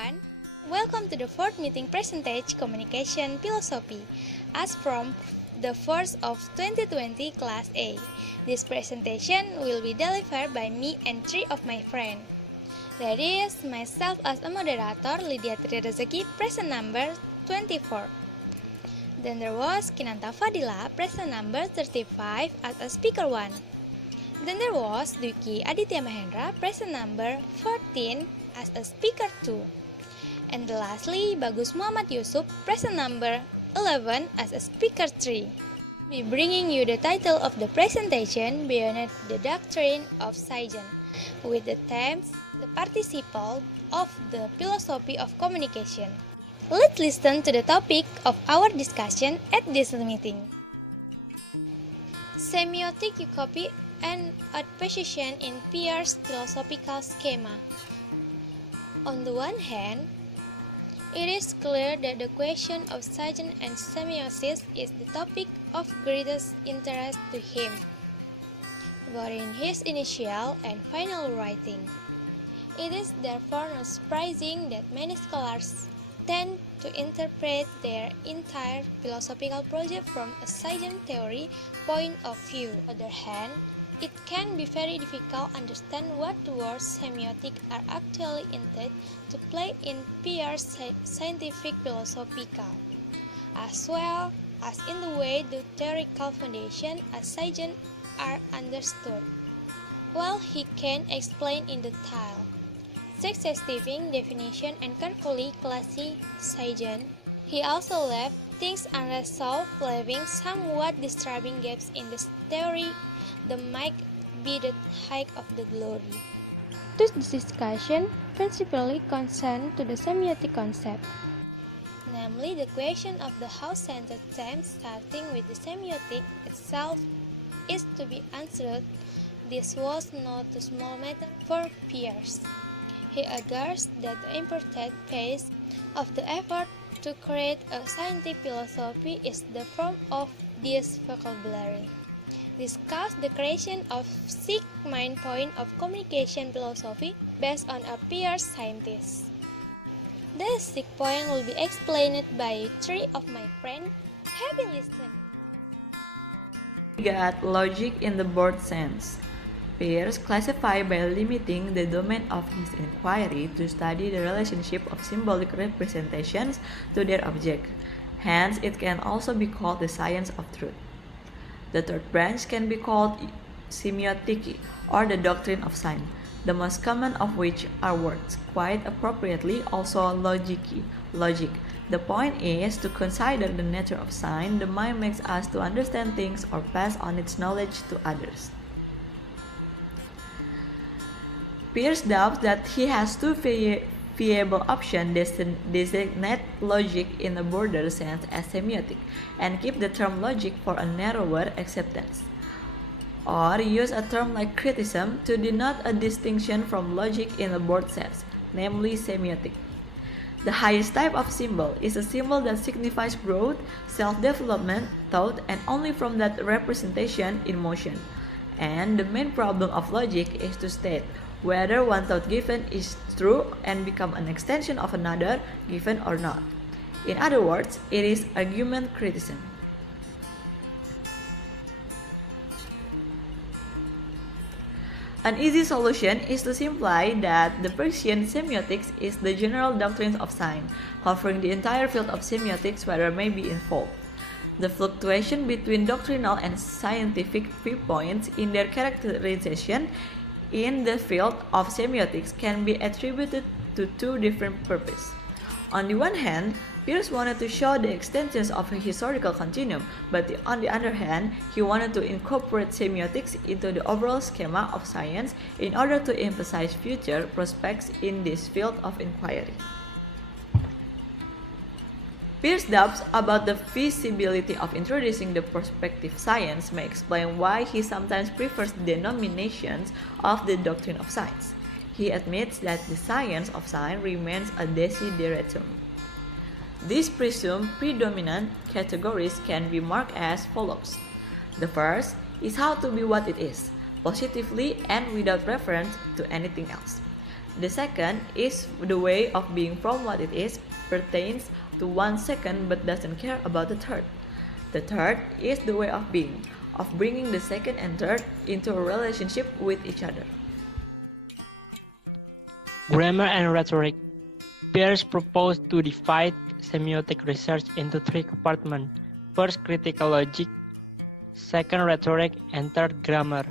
everyone, welcome to the fourth meeting presentasi Communication Philosophy, as from the 1st of 2020 Class A. This presentation will be delivered by me and three of my friends. That is, myself as a moderator, Lydia Tri Rezeki, present number 24. Then there was Kinanta Fadila, present number 35 as a speaker 1. Then there was Dwiki Aditya Mahendra, present number 14 as a speaker 2. And lastly, Bagus Muhammad Yusuf, present number 11 as a speaker 3. We bringing you the title of the presentation, Beyond the Doctrine of Science, with the themes, the participle of the philosophy of communication. Let's listen to the topic of our discussion at this meeting. Semiotic copy and position in Peirce's philosophical schema. On the one hand, it is clear that the question of science and semiosis is the topic of greatest interest to him, both in his initial and final writing. It is therefore not surprising that many scholars tend to interpret their entire philosophical project from a science theory point of view. On the other hand, it can be very difficult to understand what the words semiotic are actually intended to play in Peirce's scientific philosophical, as well as in the way the theoretical foundation of science are understood. While he can explain in detail successive definition and carefully classify science, he also left things unresolved, leaving somewhat disturbing gaps in this theory that might be the height of the glory. This discussion principally concerned to the semiotic concept, namely the question of the how-centered themes starting with the semiotic itself is to be answered. This was not a small matter for Peirce. He argues that the important phase of the effort to create a scientific philosophy is the form of this vocabulary. Discuss the creation of six main points of communication philosophy based on a Peirce scientist. The 6 points will be explained by three of my friends. Happy listen. We got logic in the broad sense. Peirce classified by limiting the domain of his inquiry to study the relationship of symbolic representations to their object. Hence, it can also be called the science of truth. The third branch can be called Semiotic, or the doctrine of science, the most common of which are words, quite appropriately also logic. The point is to consider the nature of science. The mind makes us to understand things or pass on its knowledge to others. Peirce doubts that he has two viable options: designate logic in a broader sense as semiotic, and keep the term logic for a narrower acceptance, or use a term like criticism to denote a distinction from logic in a broad sense, namely semiotic. The highest type of symbol is a symbol that signifies growth, self-development, thought, and only from that representation in motion. And the main problem of logic is to state whether one thought given is true and become an extension of another given or not. In other words, it is argument criticism. An easy solution is to imply that the Peircean semiotics is the general doctrine of science, covering the entire field of semiotics whether may be involved. The fluctuation between doctrinal and scientific viewpoints in their characterization in the field of semiotics can be attributed to two different purposes. On the one hand, Peirce wanted to show the extensions of a historical continuum, but on the other hand, he wanted to incorporate semiotics into the overall schema of science in order to emphasize future prospects in this field of inquiry. Peirce's doubts about the feasibility of introducing the prospective science may explain why he sometimes prefers the denominations of the doctrine of science. He admits that the science of science remains a desideratum. These presumed predominant categories can be marked as follows. The first is how to be what it is, positively and without reference to anything else. The second is the way of being from what it is, pertains to one second but doesn't care about the third. The third is the way of being, of bringing the second and third into a relationship with each other. Grammar and rhetoric. Peirce proposed to divide semiotic research into three compartments. First, critical logic, second, rhetoric, and third, grammar.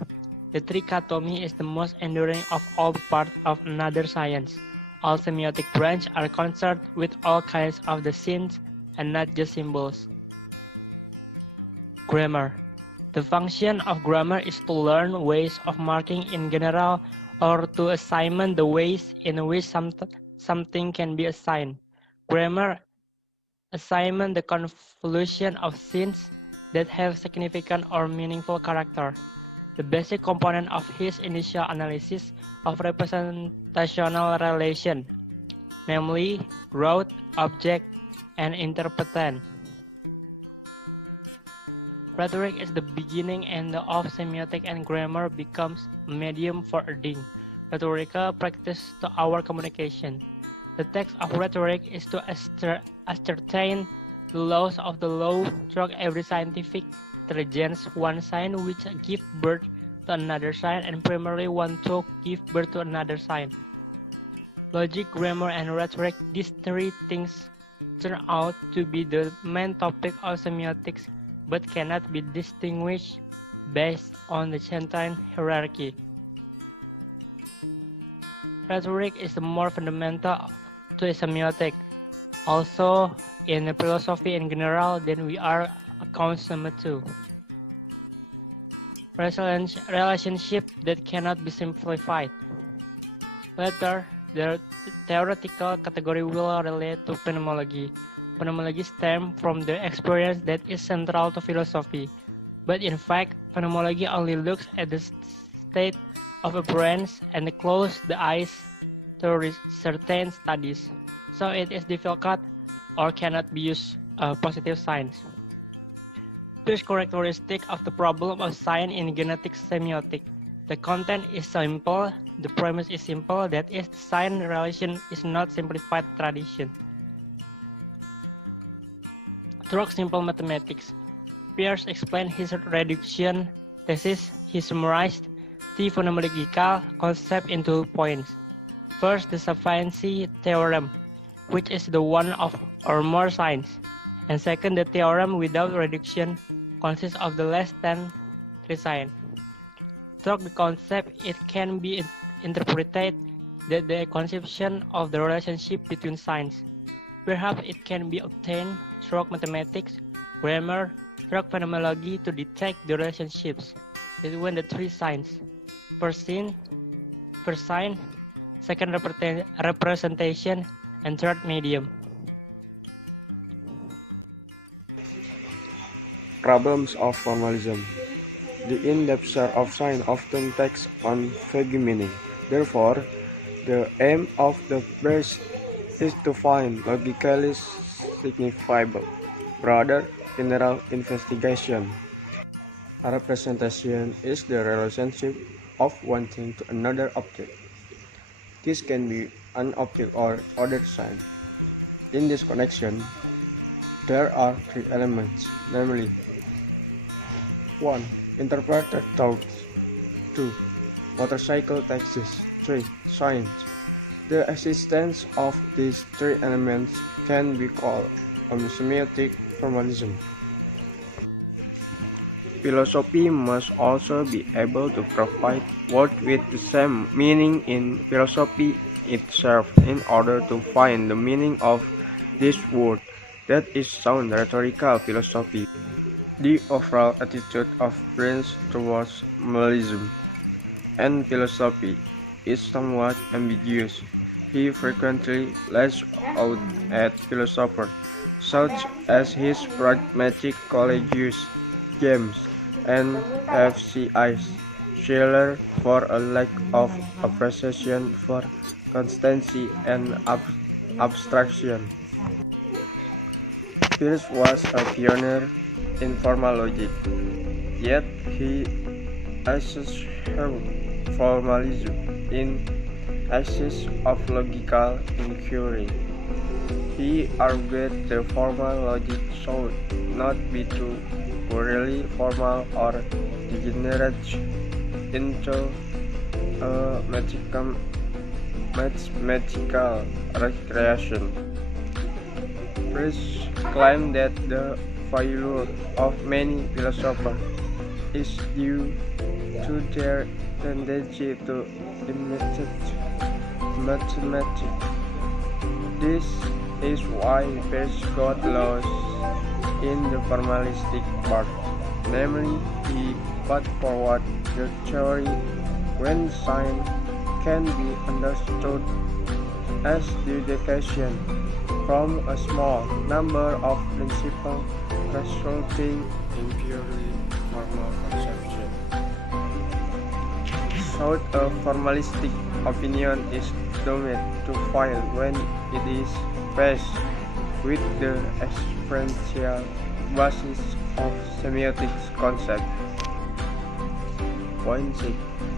The trichotomy is the most enduring of all parts of another science. All semiotic branches are concerned with all kinds of the scenes and not just symbols. Grammar. The function of grammar is to learn ways of marking in general or to assign the ways in which something can be assigned. Grammar assigns the convolution of scenes that have significant or meaningful character. The basic component of his initial analysis of representational relation, namely root, object, and interpretant. Rhetoric is the beginning and the of semiotic, and grammar becomes a medium for adding rhetorical practice to our communication. The text of rhetoric is to ascertain the laws of the law through every scientific intelligence, one sign which gives birth to another sign, and primarily one thought gives birth to another sign. Logic, grammar, and rhetoric, these three things turn out to be the main topic of semiotics, but cannot be distinguished based on the Chantine hierarchy. Rhetoric is the more fundamental to a semiotic, also in philosophy in general, than we are accustomed to. Relationship that cannot be simplified. Later, the theoretical category will relate to phenomenology. Phenomenology stems from the experience that is central to philosophy, but in fact, phenomenology only looks at the state of appearance and closes the eyes to certain studies, so it is difficult or cannot be used positive signs. First characteristic of the problem of science in genetic semiotic. The content is simple, the premise is simple, that is, the sign relation is not simplified tradition. Through simple mathematics, Peirce explained his reduction thesis. He summarized the phenomenological concept into points. First, the sufficiency theorem, which is the one of or more signs. And second, the theorem without reduction consists of the less than 3 signs. Through the concept, it can be interpreted that the conception of the relationship between signs. Perhaps it can be obtained through mathematics, grammar, through phenomenology to detect the relationships between the 3 signs. First sign, second representation, and third medium. Problems of formalism. The in-depth search of sign often takes on vague meaning. Therefore, the aim of the Peirce is to find logically signifiable, broader, general investigation. A representation is the relationship of one thing to another object. This can be an object or other sign. In this connection, there are 3 elements, namely 1. Interpreted thoughts, 2. Motorcycle taxis, 3. Signs. The existence of these 3 elements can be called semiotic formalism. Philosophy must also be able to provide words with the same meaning in philosophy itself in order to find the meaning of this word. That is sound rhetorical philosophy. The overall attitude of Peirce towards formalism and philosophy is somewhat ambiguous. He frequently lashes out at philosophers, such as his pragmatic colleagues James and F.C.I. Schiller, for a lack of appreciation for constancy and abstraction. Peirce was a pioneer in formal logic, yet he associated formalism in axis of logical inquiry. He argued the formal logic should not be too purely formal or degenerate into a mathematical recreation. Peirce claimed that the failure of many philosophers is due to their tendency to imitate mathematics. This is why Peirce got lost in the formalistic part, namely he put forward the theory when science can be understood as deduction from a small number of principles resulting in purely formal conception. Such a formalistic opinion is doomed to fail when it is faced with the experiential basis of semiotic concept. Point 6.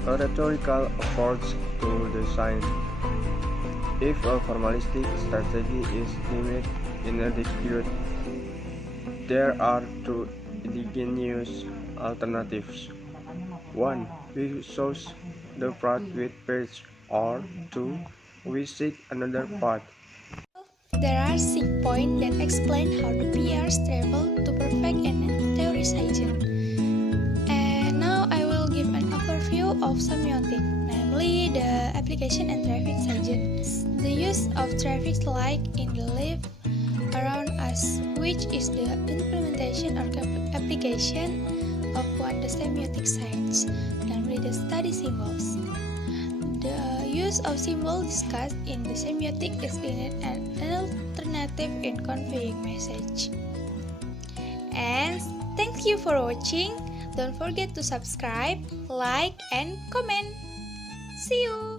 A rhetorical approach to the science. If a formalistic strategy is deemed inadequate, there are two ingenious alternatives. 1. We choose the path with Peirce, or 2. We seek another path. There are 6 points that explain how the peers travel to perfect and theorization. And now I will give an overview of semiotic, namely the application and traffic science. The use of traffic light in the life around us, which is the implementation or application of one the semiotic science, namely the study symbols. The use of symbol discussed in the semiotic is an alternative in conveying message. And thank you for watching. Don't forget to subscribe, like, and comment. See you!